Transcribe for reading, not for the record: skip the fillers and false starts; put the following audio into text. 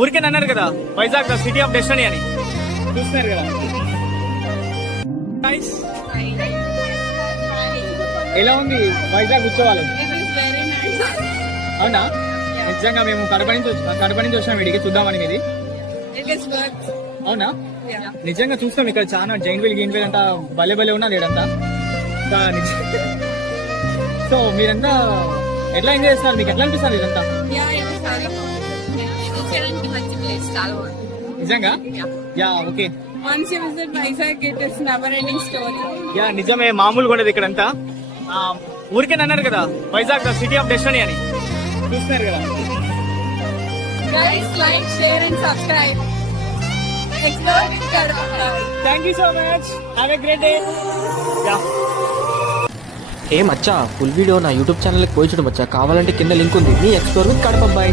ఊరికే అన్నారు కదా Vizag the city of destiny అని చూస్తున్నారు కదా. Guys, ఎలా ఉంది వైజాగ్ ఉత్సవాలు? అవునా? నిజంగా మేము కడప నుంచి వచ్చాము వీడికి చూద్దామని మీది. అవునా? నిజంగా చూస్తాం ఇక్కడ చాలా జైన్ వీల్ గీన్ వీల్ అంతా భలే భలే ఉన్నా లేడంతా. సో మీరంతా ఎట్లా ఎంజాయ్ చేస్తున్నారు? మీకు ఎట్లా అనిపిస్తారు ఇదంతా? నిజంగా yeah okay. Once you visit Vizag, it is never ending story. Yeah నిజమే, మామూలుగా ఉండదు ఇక్కడంతా. ఊరికే అన్నారు కదా Vizag the city of destiny అని చూస్తున్నారు కదా. Guys, like, share and subscribe. Explore with Kadapa. Thank you so much. Have a great day. Yeah. A Maccha, full video నా యూట్యూబ్ ఛానల్కి పోయి చూడు మచ్చా. కావాలంటే కింద లింక్ ఉంది. మీ ఎక్స్ప్లోర్ విత్ కడప అబ్బాయి.